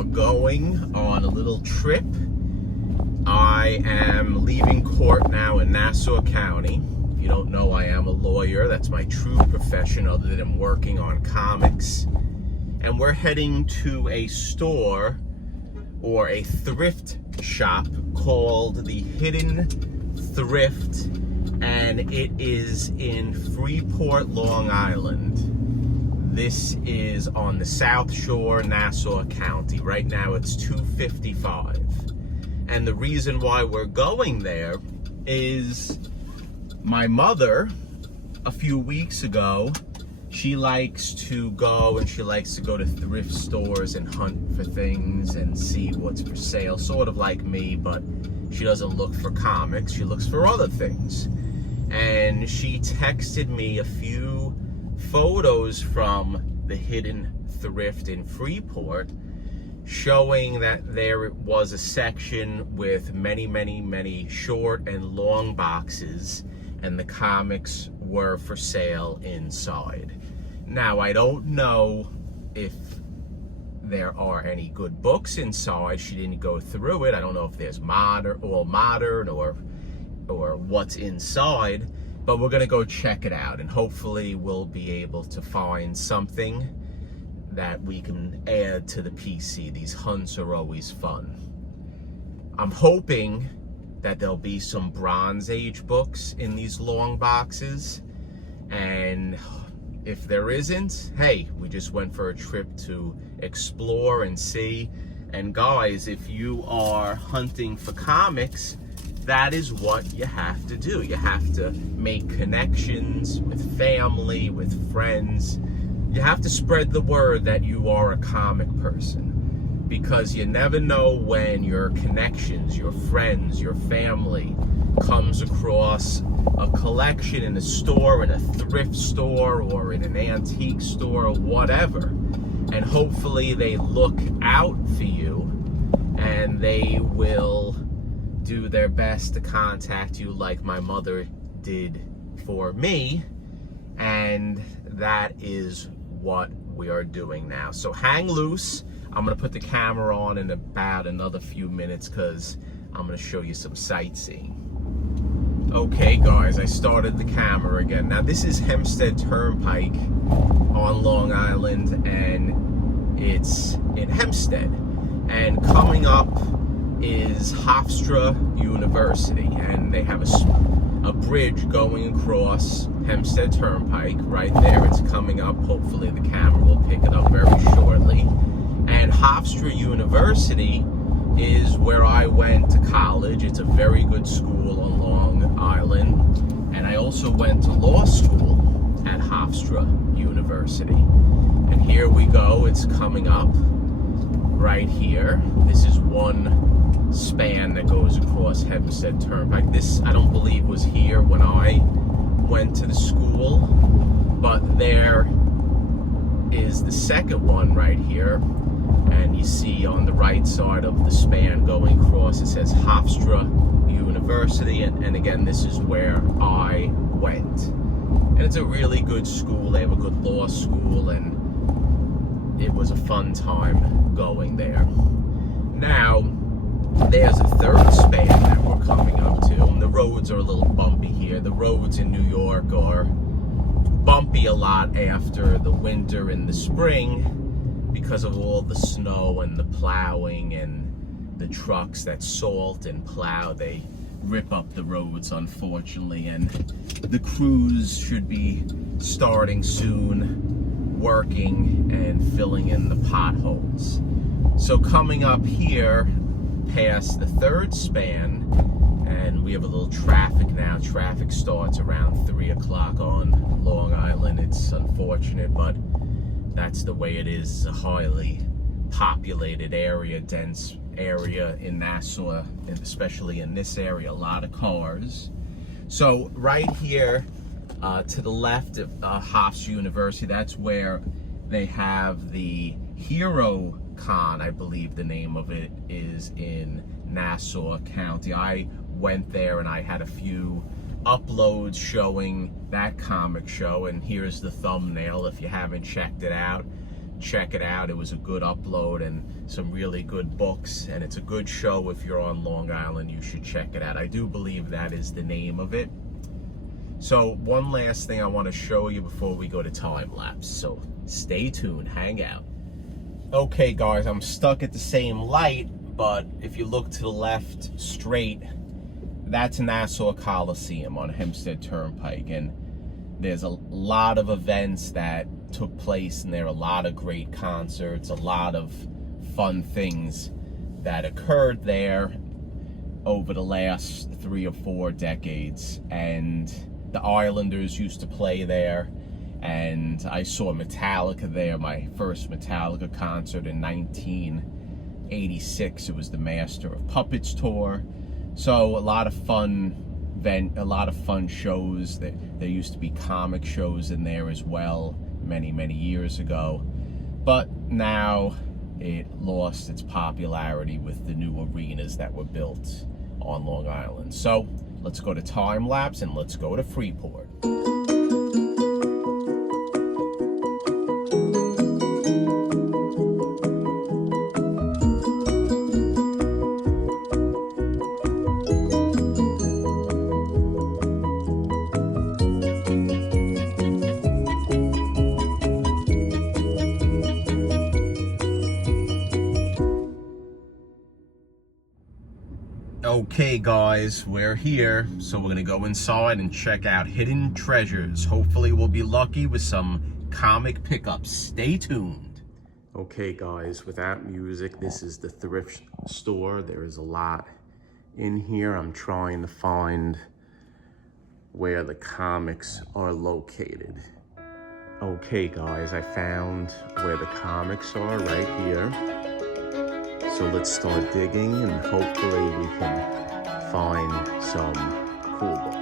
are going on a little trip. I am leaving court now in Nassau County. If you don't know, I am a lawyer. That's my true profession other than working on comics. And we're heading to a store or a thrift shop called the Hidden Thrift, and it is in Freeport, Long Island. This is on the South Shore, Nassau County. Right now it's 2:55. And the reason why we're going there is my mother, a few weeks ago, she likes to go to thrift stores and hunt for things and see what's for sale, sort of like me, but she doesn't look for comics, she looks for other things. And she texted me a few photos from the Hidden Thrift in Freeport, showing that there was a section with many short and long boxes, and the comics were for sale inside. Now, I don't know if there are any good books inside. She didn't go through it. I don't know if there's modern or what's inside, but we're gonna go check it out, and hopefully we'll be able to find something that we can add to the PC. These hunts are always fun. I'm hoping that there'll be some Bronze Age books in these long boxes, and if there isn't, hey, we just went for a trip to explore and see. And guys, if you are hunting for comics, that is what you have to do. You have to make connections with family, with friends. You have to spread the word that you are a comic person, because you never know when your connections, your friends, your family comes across a collection in a store, in a thrift store, or in an antique store, or whatever. And hopefully they look out for you and they will do their best to contact you like my mother did for me. And that is what we are doing now. So hang loose. I'm gonna put the camera on in about another few minutes because I'm gonna show you some sightseeing. Okay guys, I started the camera again. Now this is Hempstead Turnpike on Long Island, and it's in Hempstead. And coming up is Hofstra University, and they have a bridge going across Hempstead Turnpike right there. It's coming up. Hopefully the camera will pick it up very shortly. And Hofstra University is where I went to college. It's a very good school on Long Island. And I also went to law school at Hofstra University. And here we go. It's coming up right here. This is one span that goes across Hempstead Turnpike. This, I don't believe, was here when I went to the school, but there is the second one right here. And you see on the right side of the span going across, it says Hofstra University. And again, this is where I went. And it's a really good school. They have a good law school, and it was a fun time going there. Now, there's a third span that we're coming up to, and the roads are a little bumpy here. The roads in New York are bumpy a lot after the winter and the spring, because of all the snow and the plowing and the trucks that salt and plow. They rip up the roads, unfortunately, and the crews should be starting soon, working and filling in the potholes. So coming up here past the third span, and we have a little traffic now. Traffic starts around 3 o'clock on Long Island. It's unfortunate, but that's the way it is. It's a highly populated area, dense area in Nassau, and especially in this area, a lot of cars. So right here to the left of Hofstra University, that's where they have the Hero Con, I believe the name of it is, in Nassau County. I went there and I had a few uploads showing that comic show, and here's the thumbnail if you haven't checked it out. check it out. It was a good upload and some really good books, and it's a good show. If you're on Long Island, you should check it out. I do believe that is the name of it. So one last thing I want to show you before we go to time lapse, so stay tuned, hang out. Okay guys, I'm stuck at the same light, but if you look to the left straight, that's Nassau Coliseum on Hempstead Turnpike, and there's a lot of events that took place, and there are a lot of great concerts, a lot of fun things that occurred there over the last 3 or 4 decades. And the Islanders used to play there, and I saw Metallica there, my first Metallica concert in 1986. It was the Master of Puppets tour. So a lot of fun shows. There used to be comic shows in there as well many years ago, but now it lost its popularity with the new arenas that were built on Long Island. So let's go to time lapse and let's go to Freeport. Okay guys, we're here, so we're gonna go inside and check out hidden treasures. Hopefully we'll be lucky with some comic pickups. Stay tuned. Okay guys, without music, this is the thrift store. There is a lot in here. I'm trying to find where the comics are located. Okay guys, I found where the comics are right here. So let's start digging, and hopefully we can find some cool books.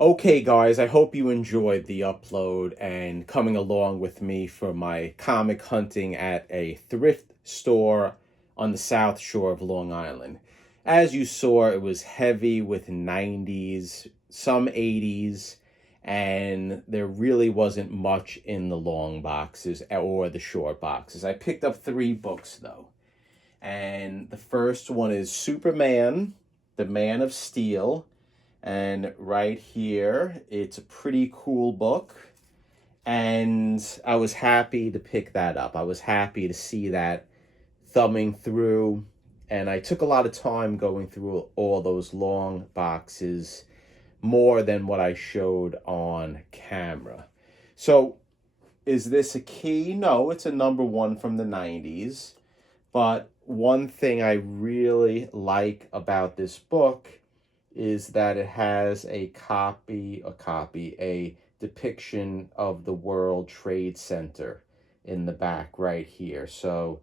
Okay, guys, I hope you enjoyed the upload and coming along with me for my comic hunting at a thrift store on the South Shore of Long Island. As you saw, it was heavy with 90s, some 80s, and there really wasn't much in the long boxes or the short boxes. I picked up 3 books, though. And the first one is Superman, the Man of Steel. And right here, it's a pretty cool book. And I was happy to pick that up. I was happy to see that thumbing through. And I took a lot of time going through all those long boxes, more than what I showed on camera. So is this a key? No, it's a #1 from the 90s. But one thing I really like about this book is that it has a depiction of the World Trade Center in the back right here. So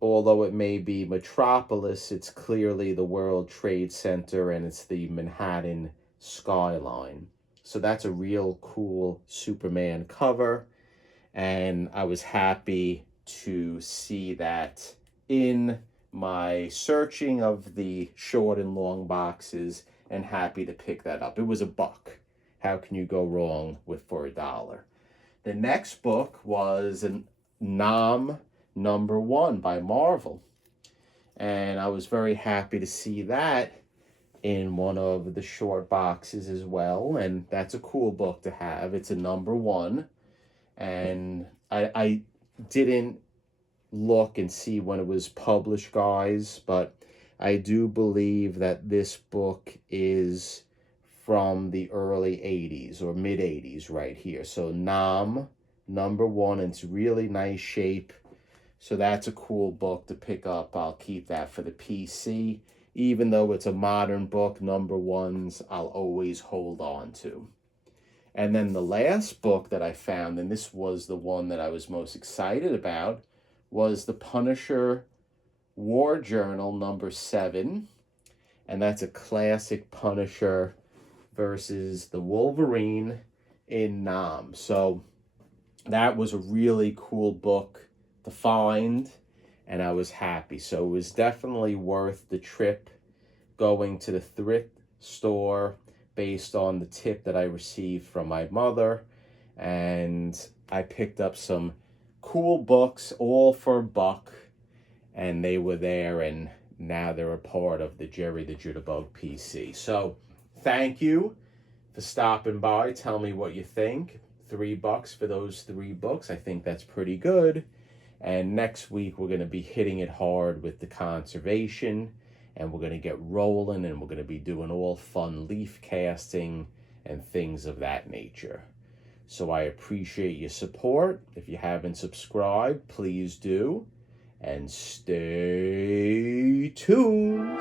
although it may be Metropolis, it's clearly the World Trade Center and it's the Manhattan skyline. So that's a real cool Superman cover. And I was happy to see that in my searching of the short and long boxes, and happy to pick that up. It was $1. How can you go wrong with for $1? The next book was an Nom #1 by Marvel. And I was very happy to see that in one of the short boxes as well. And that's a cool book to have. It's a #1. And I didn't look and see when it was published, guys, but I do believe that this book is from the early 80s or mid 80s right here. So Nom #1, and it's really nice shape. So that's a cool book to pick up. I'll keep that for the PC. Even though it's a modern book, #1s I'll always hold on to. And then the last book that I found, and this was the one that I was most excited about, was the Punisher War Journal #7. And that's a classic Punisher versus the Wolverine in Nam. So that was a really cool book to find, and I was happy. So it was definitely worth the trip going to the thrift store based on the tip that I received from my mother. And I picked up some cool books, all for $1, and they were there, and now they're a part of the Jerry the Jitterbug PC. So thank you for stopping by. Tell me what you think. $3 for those 3 books. I think that's pretty good. And next week, we're going to be hitting it hard with the conservation, and we're going to get rolling, and we're going to be doing all fun leaf casting and things of that nature. So I appreciate your support. If you haven't subscribed, please do. And stay tuned.